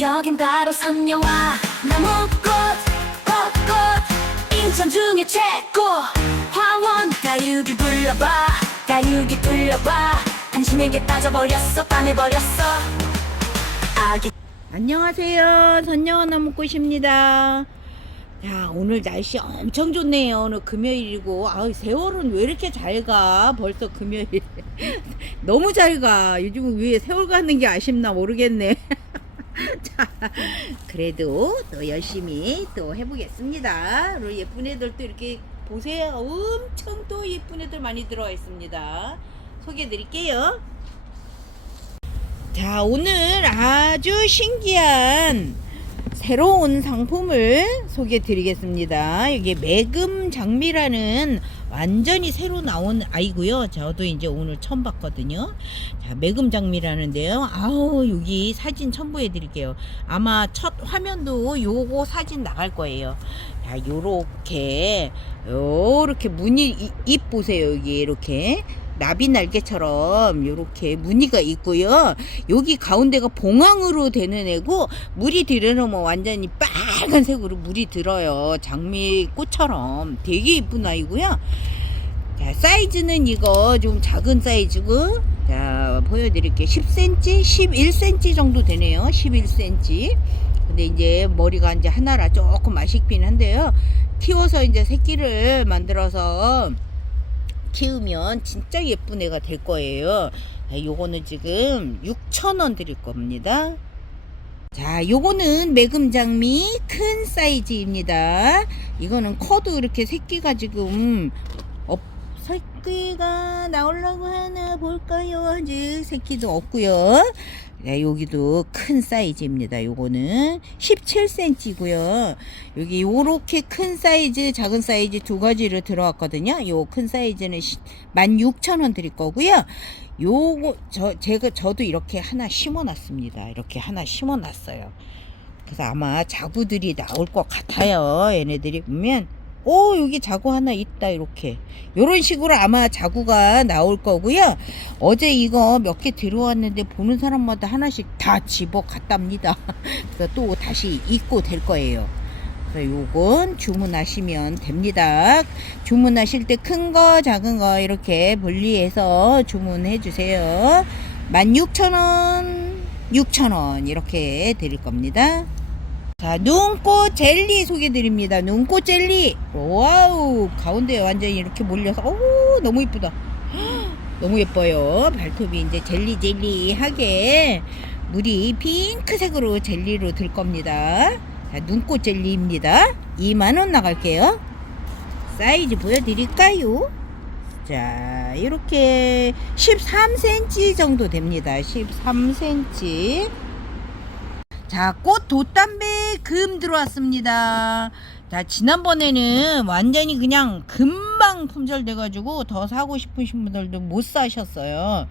여긴 바로 선녀와 나무꽃 벚꽃 인천 중에 최고 화원 다육이 불러봐 다육이 불러봐 한심에게 빠져버렸어 반해버렸어 아기 안녕하세요. 선녀원 나무꽃입니다. 자, 오늘 날씨 엄청 좋네요. 오늘 금요일이고, 아 세월은 왜 이렇게 잘 가? 벌써 금요일. 너무 잘 가. 요즘은 왜 세월 가는 게 아쉽나 모르겠네. 자, 그래도 또 열심히 또 해보겠습니다. 우리 예쁜 애들도 이렇게 보세요. 엄청 또 예쁜 애들 많이 들어와 있습니다. 소개해 드릴게요. 자, 오늘 아주 신기한 새로운 상품을 소개해 드리겠습니다. 이게 매금 장미라는 완전히 새로 나온 아이고요. 저도 이제 오늘 처음 봤거든요. 자, 매금 장미라는데요. 아우, 여기 사진 첨부해 드릴게요. 아마 첫 화면도 요거 사진 나갈 거예요. 자, 요렇게 요렇게 무늬 이- 잎 보세요. 여기 이렇게 나비 날개처럼 이렇게 무늬가 있고요. 여기 가운데가 봉황으로 되는 애고 물이 들어놓으면 완전히 빨간색으로 물이 들어요. 장미꽃처럼 되게 이쁜 아이고요. 자, 사이즈는 이거 좀 작은 사이즈고 자 보여드릴게요. 10cm, 11cm 정도 되네요. 11cm. 근데 이제 머리가 이제 하나라 조금 아쉽긴 한데요. 키워서 이제 새끼를 만들어서 키우면 진짜 예쁜 애가 될 거예요. 자, 요거는 지금 6,000원 드릴 겁니다. 자, 요거는 매금장미 큰 사이즈입니다. 이거는 커도 이렇게 새끼가 지금 없, 새끼가 나오려고 하나 볼까요? 아직 새끼도 없고요. 네, 여기도 큰 사이즈입니다. 요거는 17cm고요. 여기 요렇게 큰 사이즈, 작은 사이즈 두 가지를 들어왔거든요. 요 큰 사이즈는 16,000원 드릴 거고요. 요거 저 제가 저도 이렇게 하나 심어 놨습니다. 이렇게 하나 심어 놨어요. 그래서 아마 자구들이 나올 것 같아요. 얘네들이 보면 오 여기 자구 하나 있다 이렇게 요런 식으로 아마 자구가 나올 거고요. 어제 이거 몇 개 들어왔는데 보는 사람마다 하나씩 다 집어 갔답니다. 그래서 또 다시 입고 될 거예요. 요건 주문하시면 됩니다. 주문하실 때 큰 거, 작은 거 이렇게 분리해서 주문해 주세요. 16,000원, 6,000원 이렇게 드릴 겁니다. 자, 눈꽃 젤리 소개 드립니다. 눈꽃 젤리. 와우, 가운데 완전히 이렇게 몰려서 오, 너무 이쁘다. 너무 예뻐요. 발톱이 이제 젤리 젤리하게 물이 핑크색으로 젤리로 들 겁니다. 자, 눈꽃 젤리입니다. 2만원 나갈게요. 사이즈 보여드릴까요? 자, 이렇게 13cm 정도 됩니다. 13cm. 자, 꽃 돛담배 금 들어왔습니다. 자, 지난번에는 완전히 그냥 금방 품절돼가지고 더 사고 싶으신 분들도 못 사셨어요.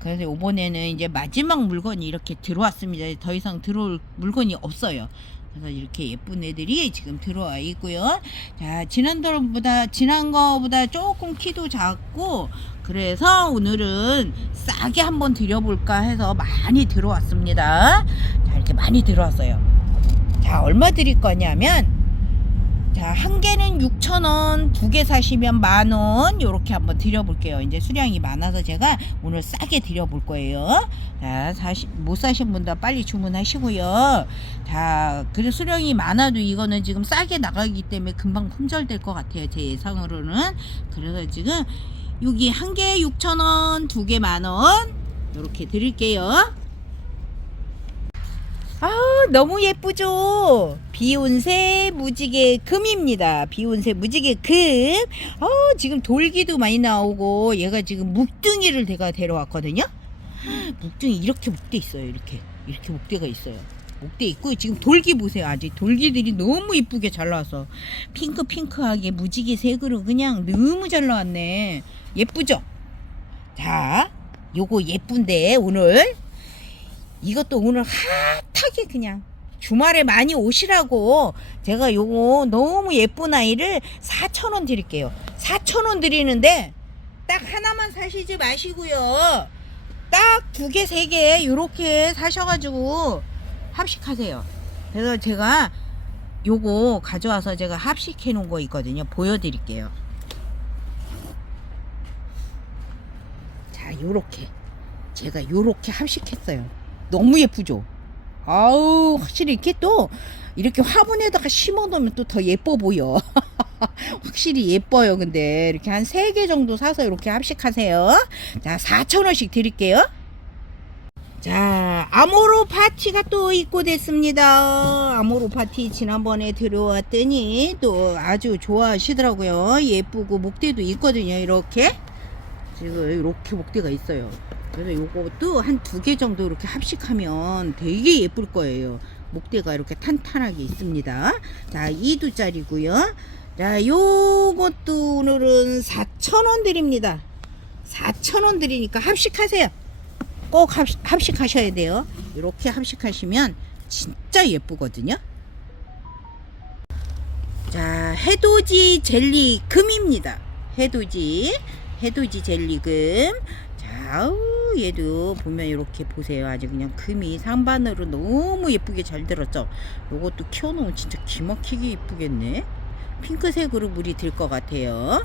그래서 이번에는 이제 마지막 물건이 이렇게 들어왔습니다. 더 이상 들어올 물건이 없어요. 그래서 이렇게 예쁜 애들이 지금 들어와 있고요. 자, 지난달보다, 지난 거보다 조금 키도 작고, 그래서 오늘은 싸게 한번 드려볼까 해서 많이 들어왔습니다. 자, 이렇게 많이 들어왔어요. 자, 얼마 드릴 거냐면, 자, 한 개는 6,000원, 두 개 사시면 만원, 요렇게 한번 드려볼게요. 이제 수량이 많아서 제가 오늘 싸게 드려볼 거예요. 자, 사시, 못 사신 분들 빨리 주문하시고요. 자, 그래 수량이 많아도 이거는 지금 싸게 나가기 때문에 금방 품절될 것 같아요. 제 예상으로는. 그래서 지금 여기 한 개 6,000원, 두 개 만원, 요렇게 드릴게요. 아 너무 예쁘죠? 비온새 무지개 금입니다. 비온새 무지개 금. 어, 지금 돌기도 많이 나오고 얘가 지금 묵둥이를 제가 데려왔거든요. 묵둥이 이렇게 목대 있어요 이렇게. 이렇게 목대가 있어요. 목대 있고 지금 돌기 보세요 아직. 돌기들이 너무 이쁘게 잘 나와서 핑크 핑크하게 무지개 색으로 그냥 너무 잘 나왔네 예쁘죠 자 요거 예쁜데 오늘 이것도 오늘 핫하게 그냥 주말에 많이 오시라고 제가 요거 너무 예쁜 아이를 4,000원 드릴게요. 4,000원 드리는데 딱 하나만 사시지 마시고요. 딱 두 개, 세개 요렇게 사셔가지고 합식하세요. 그래서 제가 요거 가져와서 제가 합식해 놓은 거 있거든요. 보여드릴게요. 자, 요렇게. 제가 요렇게 합식했어요. 너무 예쁘죠? 아우, 확실히 이렇게 또, 이렇게 화분에다가 심어 놓으면 또 더 예뻐 보여. 확실히 예뻐요, 근데. 이렇게 한 세 개 정도 사서 이렇게 합식하세요. 자, 4,000원씩 드릴게요. 자, 아모로 파티가 또 입고됐습니다. 아모로 파티 지난번에 들어왔더니 또 아주 좋아하시더라고요. 예쁘고 목대도 있거든요. 이렇게. 지금 이렇게 목대가 있어요. 그래서 요것도 한 두 개 정도 이렇게 합식하면 되게 예쁠 거예요. 목대가 이렇게 탄탄하게 있습니다. 자, 2두짜리고요. 자, 요것도 오늘은 4,000원 드립니다. 4,000원 드리니까 합식하세요. 꼭 합식, 합식하셔야 돼요. 이렇게 합식하시면 진짜 예쁘거든요. 자, 해돋이 젤리 금입니다. 해돋이, 해돋이 젤리 금. 자, 아우, 얘도 보면 이렇게 보세요. 아주 그냥 금이 상반으로 너무 예쁘게 잘 들었죠. 요것도 키워놓으면 진짜 기막히게 예쁘겠네. 핑크색으로 물이 들 것 같아요.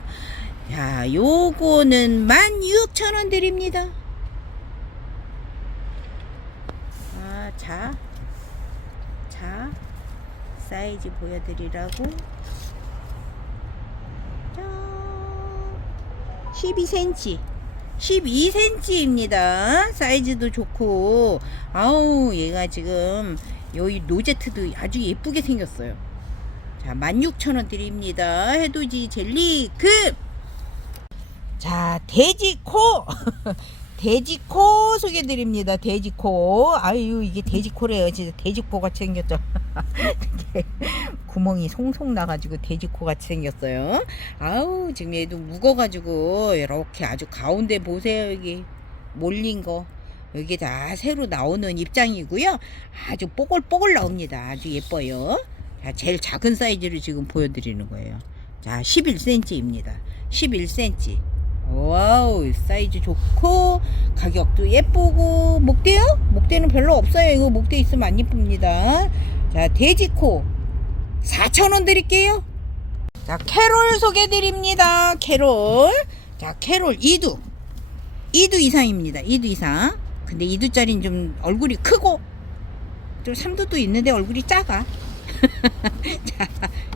자, 요거는 16,000원 드립니다. 아, 자, 자, 사이즈 보여드리라고. 짠. 12cm. 12cm입니다. 사이즈도 좋고, 아우, 얘가 지금, 여기 노제트도 아주 예쁘게 생겼어요. 자, 16,000원 드립니다. 해돋이 젤리 급! 자, 돼지코! 돼지코 소개드립니다. 돼지코. 아유, 이게 돼지코래요. 진짜 돼지코 같이 생겼죠. 구멍이 송송 나가지고 돼지코 같이 생겼어요. 아우, 지금 얘도 묵어가지고, 이렇게 아주 가운데 보세요. 여기 몰린 거. 여기 다 새로 나오는 입장이고요. 아주 뽀글뽀글 나옵니다. 아주 예뻐요. 자, 제일 작은 사이즈를 지금 보여드리는 거예요. 자, 11cm입니다. 11cm. 와우 사이즈 좋고 가격도 예쁘고 목대요? 목대는 별로 없어요 이거 목대 있으면 안 예쁩니다 자 돼지코 4,000원 드릴게요 자 캐롤 소개 드립니다 캐롤 자 캐롤 2두 2두 이상입니다 2두 이상 근데 2두짜리는 좀 얼굴이 크고 좀 3두도 있는데 얼굴이 작아 자,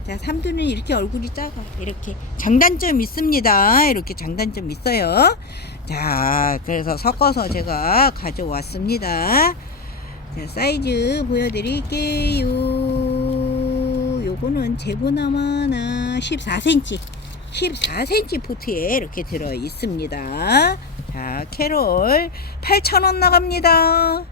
자, 삼두는 이렇게 얼굴이 작아. 이렇게 장단점 있습니다. 이렇게 장단점 있어요. 자, 그래서 섞어서 제가 가져왔습니다. 자, 사이즈 보여드릴게요. 요거는 제보나마나 14cm. 14cm 포트에 이렇게 들어 있습니다. 자, 캐롤 8,000원 나갑니다.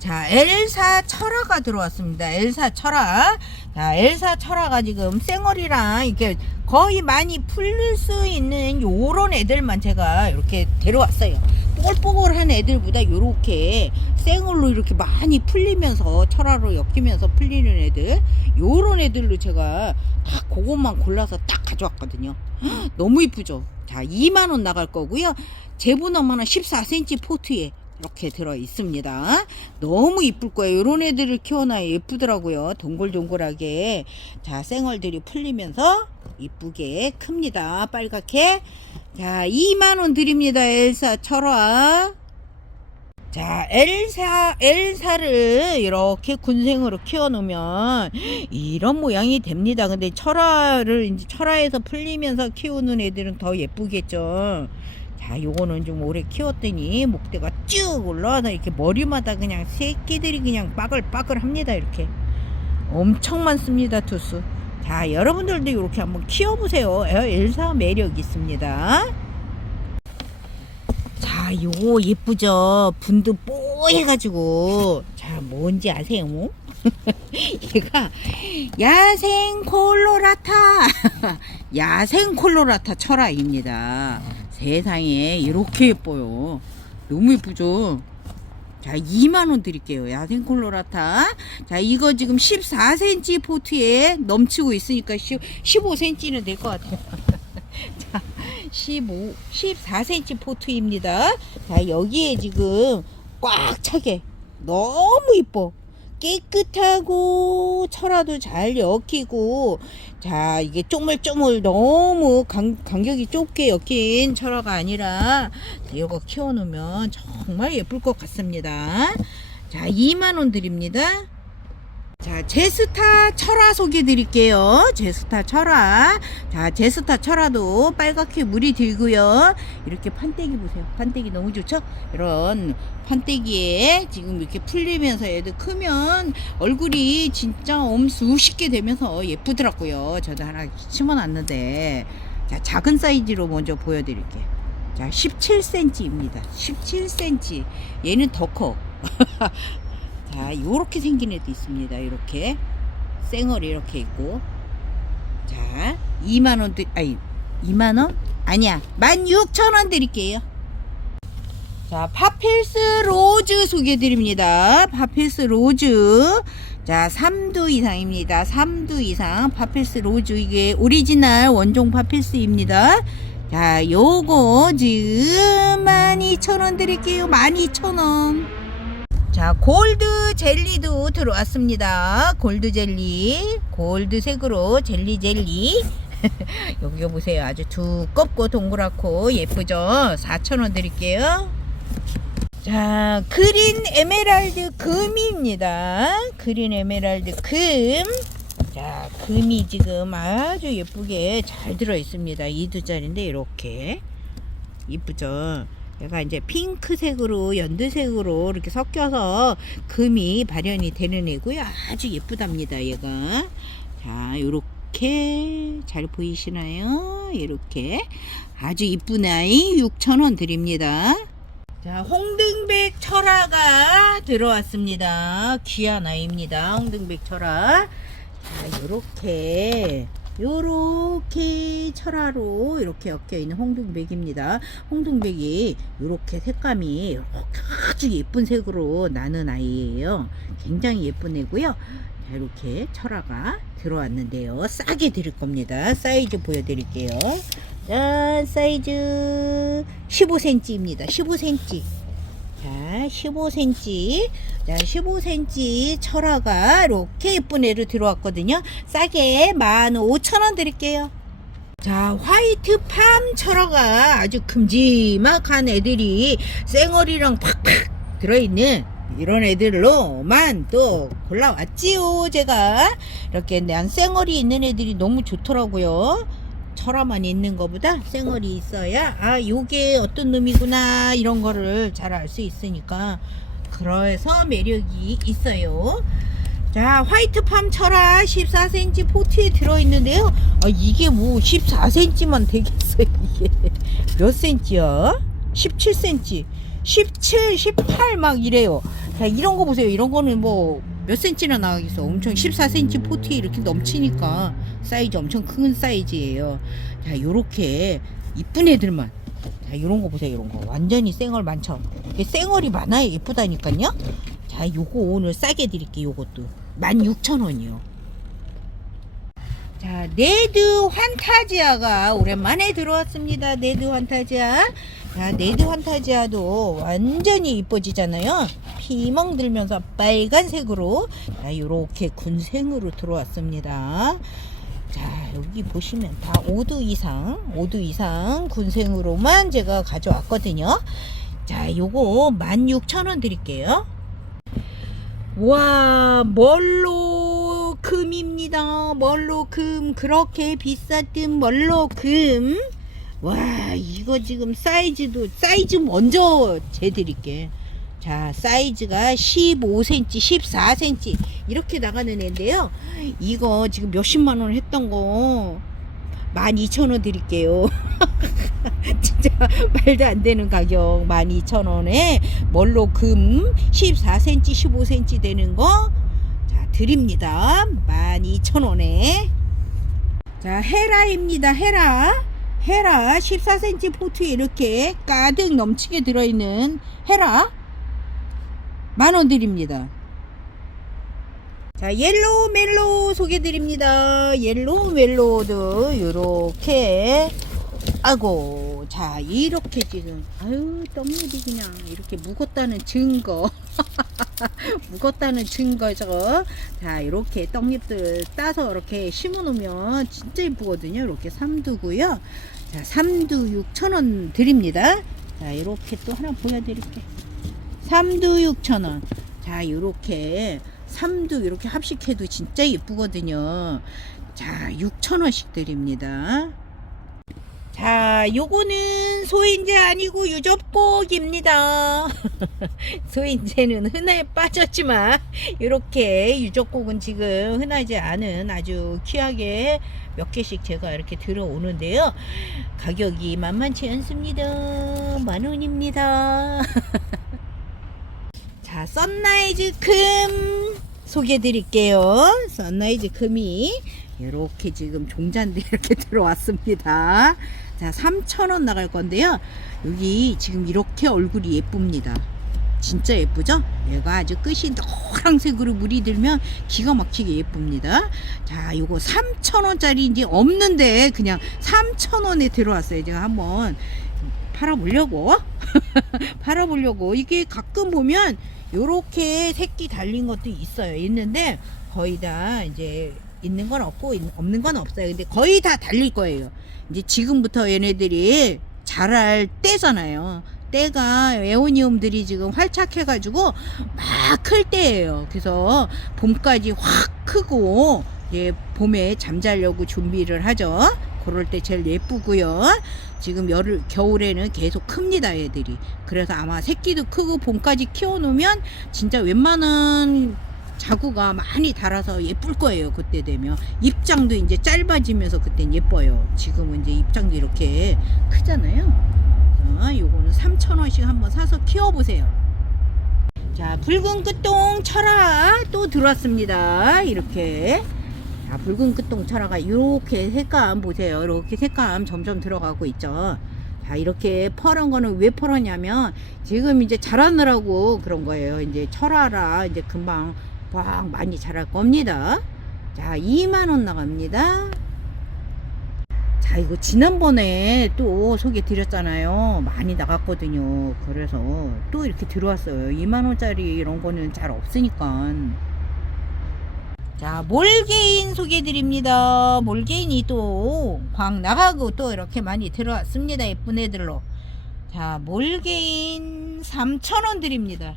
자, 엘사 철화가 들어왔습니다. 엘사 철화. 자, 엘사 철화가 지금 쌩얼이랑 이렇게 거의 많이 풀릴 수 있는 요런 애들만 제가 이렇게 데려왔어요. 뽀글뽀글한 애들보다 요렇게 쌩얼로 이렇게 많이 풀리면서 철화로 엮이면서 풀리는 애들 요런 애들로 제가 다 그것만 골라서 딱 가져왔거든요. 헉, 너무 이쁘죠? 자, 2만원 나갈 거고요. 제보너마는 14cm 포트에 이렇게 들어 있습니다. 너무 이쁠 거예요. 이런 애들을 키워놔야 예쁘더라고요. 동글동글하게. 자, 생얼들이 풀리면서 이쁘게 큽니다. 빨갛게. 자, 2만원 드립니다. 엘사 철화. 자, 엘사, 엘사를 이렇게 군생으로 키워놓으면 이런 모양이 됩니다. 근데 철화를 이제 철화에서 풀리면서 키우는 애들은 더 예쁘겠죠. 자, 요거는 좀 오래 키웠더니 목대가 쭉 올라와서 이렇게 머리마다 그냥 새끼들이 그냥 빠글빠글 합니다. 이렇게. 엄청 많습니다. 투수. 자, 여러분들도 이렇게 한번 키워보세요. 에, 엘사 매력 있습니다. 자, 요거 예쁘죠? 분도 뽀해가지고. 자, 뭔지 아세요? 뭐? 얘가 야생 콜로라타 야생 콜로라타 철화입니다 세상에 이렇게 예뻐요 너무 예쁘죠 자 2만원 드릴게요. 야생 콜로라타. 자 이거 지금 14cm 포트에 넘치고 있으니까 15cm는 될 것 같아요. 자 15, 14cm 포트입니다. 자 여기에 지금 꽉 차게. 너무 이뻐. 깨끗하고 철화도 잘 엮이고 자 이게 쪼물쪼물 너무 간, 간격이 좁게 엮인 철화가 아니라 이거 키워놓으면 정말 예쁠 것 같습니다. 자 2만원 드립니다 자, 제스타 철화 소개해 드릴게요. 제스타 철화. 자, 제스타 철화도 빨갛게 물이 들고요. 이렇게 판때기 보세요. 판때기 너무 좋죠? 이런 판때기에 지금 이렇게 풀리면서 애들 크면 얼굴이 진짜 엄수 쉽게 되면서 예쁘더라고요. 저도 하나 심어 놨는데. 자, 작은 사이즈로 먼저 보여 드릴게요. 자, 17cm입니다. 17cm. 얘는 더 커. 자, 요렇게 생긴 애도 있습니다. 요렇게. 쌩얼이 이렇게 있고. 자, 2만 원, 드, 아니, 2만 원? 아니야. 16,000원 드릴게요. 자, 파필스 로즈 소개해 드립니다. 파필스 로즈. 자, 3두 이상입니다. 3두 이상. 파필스 로즈. 이게 오리지널 원종 파필스입니다. 자, 요거 지금 12,000원 드릴게요. 12,000원. 자, 골드 젤리도 들어왔습니다. 골드 젤리. 골드색으로 젤리 젤리. 여기 보세요. 아주 두껍고 동그랗고 예쁘죠? 4,000원 드릴게요. 자, 그린 에메랄드 금입니다. 그린 에메랄드 금. 자, 금이 지금 아주 예쁘게 잘 들어 있습니다. 2두짜리인데 이렇게. 이쁘죠? 얘가 이제 핑크색으로 연두색으로 이렇게 섞여서 금이 발현이 되는 애고요. 아주 예쁘답니다. 얘가. 자, 요렇게 잘 보이시나요? 이렇게 아주 이쁜 아이 6,000원 드립니다. 자, 홍등백 철화가 들어왔습니다. 귀한 아이입니다. 홍등백 철화. 자, 요렇게 요렇게 철화로 이렇게 엮여 있는 홍등백입니다. 홍등백이 요렇게 색감이 아주 예쁜 색으로 나는 아이예요. 굉장히 예쁜 애고요. 자, 이렇게 철화가 들어왔는데요. 싸게 드릴 겁니다. 사이즈 보여드릴게요. 짠, 사이즈 15cm입니다. 15cm. 자, 15cm. 자, 15cm 철화가 이렇게 예쁜 애로 들어왔거든요. 싸게 15,000원 드릴게요. 자, 화이트 팜 철화가 아주 큼지막한 애들이 쌩얼이랑 팍팍 들어있는 이런 애들로만 또 골라왔지요, 제가. 이렇게 그냥 쌩얼이 있는 애들이 너무 좋더라고요. 철화만 있는 것보다 쌩얼이 있어야 아 요게 어떤 놈이구나 이런 거를 잘 알 수 있으니까. 그래서 매력이 있어요. 자 화이트 팜 철화 14cm 포트에 들어있는데요. 아 이게 뭐 14cm만 되겠어요 이게. 몇 cm야 17cm 17, 18 막 이래요. 자 이런 거 보세요. 이런 거는 뭐 몇 cm나 나가겠어? 엄청 14cm 포트에 이렇게 넘치니까 사이즈 엄청 큰 사이즈예요. 자 요렇게 이쁜 애들만. 자 요런 거 보세요 요런 거. 완전히 쌩얼 많죠? 쌩얼이 많아요 예쁘다니까요? 자 요거 오늘 싸게 드릴게요 요것도. 16,000원이요. 자 네드 환타지아가 오랜만에 들어왔습니다 네드 환타지아 자 네드 환타지아도 완전히 이뻐지잖아요. 피멍 들면서 빨간색으로. 자, 요렇게 군생으로 들어왔습니다. 자 여기 보시면 다 5두 이상 5두 이상 군생으로만 제가 가져왔거든요. 자 요거 16,000원 드릴게요. 와 멀로 금입니다. 멀로 금 그렇게 비쌌던 멀로 금 와 이거 지금 사이즈도 사이즈 먼저 재드릴게. 자 사이즈가 15cm 14cm 이렇게 나가는 애인데요. 이거 지금 몇십만 원 했던 거 12,000원 드릴게요. 진짜 말도 안 되는 가격. 12,000원에 멀로 금 14cm 15cm 되는 거? 자 드립니다. 12,000원에. 자 헤라입니다. 헤라 헤라 14cm 포트에 이렇게 가득 넘치게 들어있는 헤라 만원 드립니다. 자 옐로우 멜로우 소개드립니다. 옐로우 멜로우도 요렇게 아고 자 이렇게 지금 아유 떡잎이 그냥 이렇게 묵었다는 증거 묵었다는 증거죠. 자, 이렇게 떡잎들 따서 이렇게 심어 놓으면 진짜 이쁘거든요. 이렇게 삼두고요. 자, 삼두 6,000원 드립니다. 자, 이렇게 또 하나 보여드릴게요. 삼두 6,000원. 자, 이렇게 삼두 이렇게 합식해도 진짜 예쁘거든요. 자, 6,000원씩 드립니다. 자, 요거는 소인재 아니고 유접곡입니다. 소인재는 흔해 빠졌지만 이렇게 유접곡은 지금 흔하지 않은 아주 귀하게 몇 개씩 제가 이렇게 들어오는데요. 가격이 만만치 않습니다. 만 원입니다. 자, 썬라이즈 금 소개해 드릴게요. 썬라이즈 금이 이렇게 지금 종잔데 이렇게 들어왔습니다. 자, 3,000원 나갈 건데요. 여기 지금 이렇게 얼굴이 예쁩니다. 진짜 예쁘죠? 얘가 아주 끝이 노란색으로 물이 들면 기가 막히게 예쁩니다. 자, 요거 3,000원짜리 이제 없는데 그냥 3,000원에 들어왔어요. 제가 한번 팔아보려고. 팔아보려고. 이게 가끔 보면 요렇게 새끼 달린 것도 있어요. 있는데 거의 다 이제 있는 건 없고 있- 없는 건 없어요. 근데 거의 다 달릴 거예요. 이제 지금부터 얘네들이 자랄 때잖아요. 때가 에오니움들이 지금 활착해가지고 막 클 때예요. 그래서 봄까지 확 크고 예, 봄에 잠자려고 준비를 하죠. 그럴 때 제일 예쁘고요. 지금 여름 겨울에는 계속 큽니다, 애들이. 그래서 아마 새끼도 크고 봄까지 키워놓으면 진짜 웬만한 자구가 많이 달아서 예쁠 거예요. 그때 되면 입장도 이제 짧아지면서 그땐 예뻐요. 지금은 이제 입장도 이렇게 크잖아요. 자, 요거는 3,000원씩 한번 사서 키워보세요. 자, 붉은 끝동 철화 또 들어왔습니다. 이렇게. 자, 붉은 끝동 철화가 이렇게 색감 보세요. 이렇게 색감 점점 들어가고 있죠. 자, 이렇게 퍼런 거는 왜 퍼러냐면 지금 이제 자라느라고 그런 거예요. 이제 철화라 이제 금방 막 많이 자랄 겁니다. 자, 2만원 나갑니다. 자, 이거 지난번에 또 소개 드렸잖아요. 많이 나갔거든요. 그래서 또 이렇게 들어왔어요. 2만원짜리 이런 거는 잘 없으니까. 자, 몰개인 소개 드립니다. 몰개인이 또 광 나가고 또 이렇게 많이 들어왔습니다. 예쁜 애들로. 자, 몰개인 3,000원 드립니다.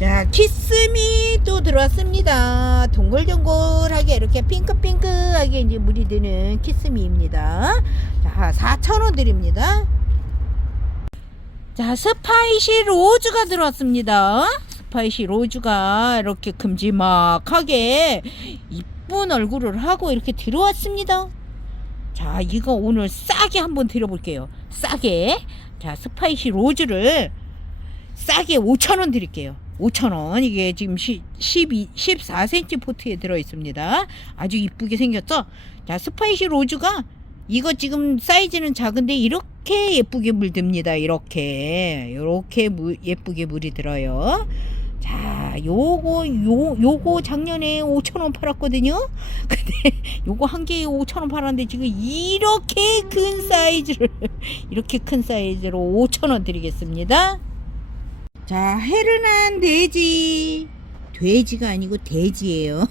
자, 키스미 또 들어왔습니다. 동글동글하게 이렇게 핑크핑크하게 이제 물이 드는 키스미입니다. 자, 4,000원 드립니다. 자, 스파이시 로즈가 들어왔습니다. 스파이시 로즈가 이렇게 큼지막하게 이쁜 얼굴을 하고 이렇게 들어왔습니다. 자, 이거 오늘 싸게 한번 드려볼게요. 싸게. 자, 스파이시 로즈를 싸게 5,000원 드릴게요. 5,000원. 이게 지금 12, 14cm 포트에 들어 있습니다. 아주 이쁘게 생겼죠? 자, 스파이시 로즈가 이거 지금 사이즈는 작은데 이렇게 예쁘게 물듭니다. 이렇게. 이렇게 물, 예쁘게 물이 들어요. 자, 요거 요 요거 작년에 5,000원 팔았거든요. 근데 요거 한 개에 5,000원 팔았는데 지금 이렇게 큰 사이즈를 이렇게 큰 사이즈로 5,000원 드리겠습니다. 자, 헤르난 돼지. 돼지가 아니고 돼지예요.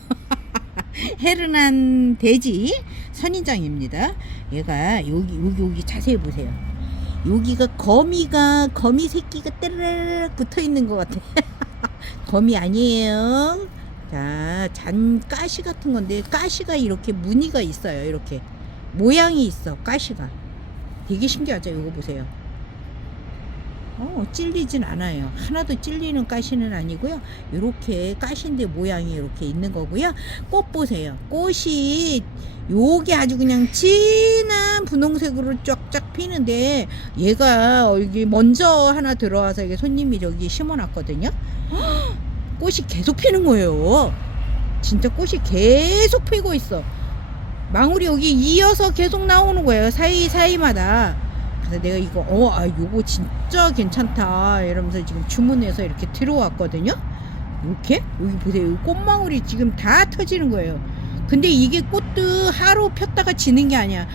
헤르난 돼지 선인장입니다. 얘가 여기 여기 여기 자세히 보세요. 여기가 거미가 거미 새끼가 떼르르 붙어 있는 것 같아. 거미 아니에요. 자, 잔 가시 같은 건데 가시가 이렇게 무늬가 있어요. 이렇게 모양이 있어. 가시가 되게 신기하죠. 이거 보세요. 어, 찔리진 않아요. 하나도 찔리는 가시는 아니고요. 이렇게 가시인데 모양이 이렇게 있는 거고요. 꽃 보세요. 꽃이 요게 아주 그냥 진한 분홍색으로 쫙쫙 피는데 얘가 여기 먼저 하나 들어와서 이게 손님이 저기 심어놨거든요. 헉, 꽃이 계속 피는 거예요. 진짜 꽃이 계속 피고 있어. 망울이 여기 이어서 계속 나오는 거예요. 사이사이마다. 그래서 내가 이거 어 아 요거 진짜 괜찮다 이러면서 지금 주문해서 이렇게 들어왔거든요. 이렇게? 여기 보세요. 이 꽃망울이 지금 다 터지는 거예요. 근데 이게 꽃도 하루 폈다가 지는 게 아니야.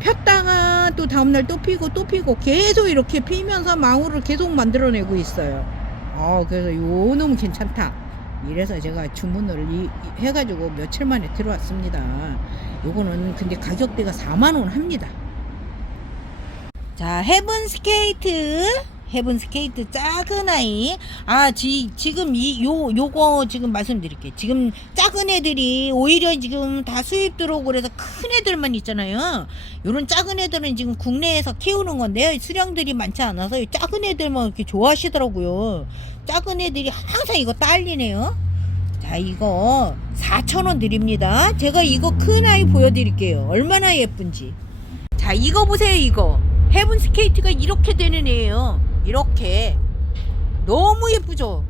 폈다가 또 다음날 또 피고 또 피고 계속 이렇게 피면서 망울을 계속 만들어내고 있어요. 어 그래서 요놈 괜찮다. 이래서 제가 주문을 이- 이- 해가지고 며칠 만에 들어왔습니다. 요거는 근데 가격대가 4만원 합니다 자 헤븐 스케이트. 헤븐 스케이트 작은 아이. 아 지, 지금 이 요 요거 지금 말씀드릴게요. 지금 작은 애들이 오히려 지금 다 수입 들어오고 그래서 큰 애들만 있잖아요. 요런 작은 애들은 지금 국내에서 키우는 건데요 수량들이 많지 않아서 이 작은 애들만 이렇게 좋아하시더라고요. 작은 애들이 항상 이거 딸리네요. 자 이거 4,000원 드립니다. 제가 이거 큰 아이 보여드릴게요. 얼마나 예쁜지. 자 이거 보세요 이거 헤븐 스케이트가 이렇게 되는 애예요. 이렇게. 너무 예쁘죠?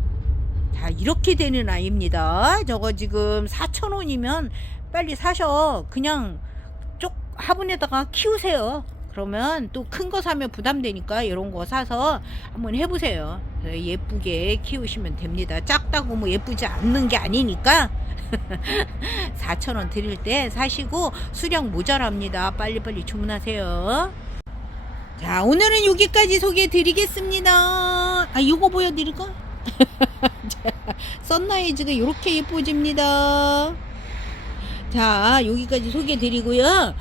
자 이렇게 되는 아이입니다. 저거 지금 4,000원이면 빨리 사셔. 그냥 쪽 화분에다가 키우세요. 그러면 또 큰 거 사면 부담되니까 이런 거 사서 한번 해보세요. 예쁘게 키우시면 됩니다. 작다고 뭐 예쁘지 않는 게 아니니까. 4,000원 드릴 때 사시고 수량 모자랍니다. 빨리빨리 주문하세요 자, 오늘은 여기까지 소개해 드리겠습니다. 아, 요거 보여드릴까? 자, 썬라이즈가 이렇게 예뻐집니다. 자, 여기까지 소개해 드리고요.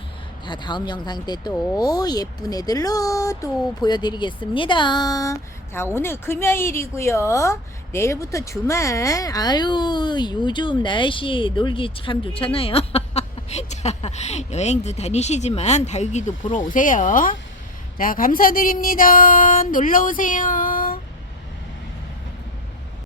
자, 다음 영상 때 또 예쁜 애들로 또 보여드리겠습니다. 자, 오늘 금요일이고요. 내일부터 주말. 아유, 요즘 날씨 놀기 참 좋잖아요. 자, 여행도 다니시지만 다육이도 보러 오세요. 자, 감사드립니다. 놀러 오세요.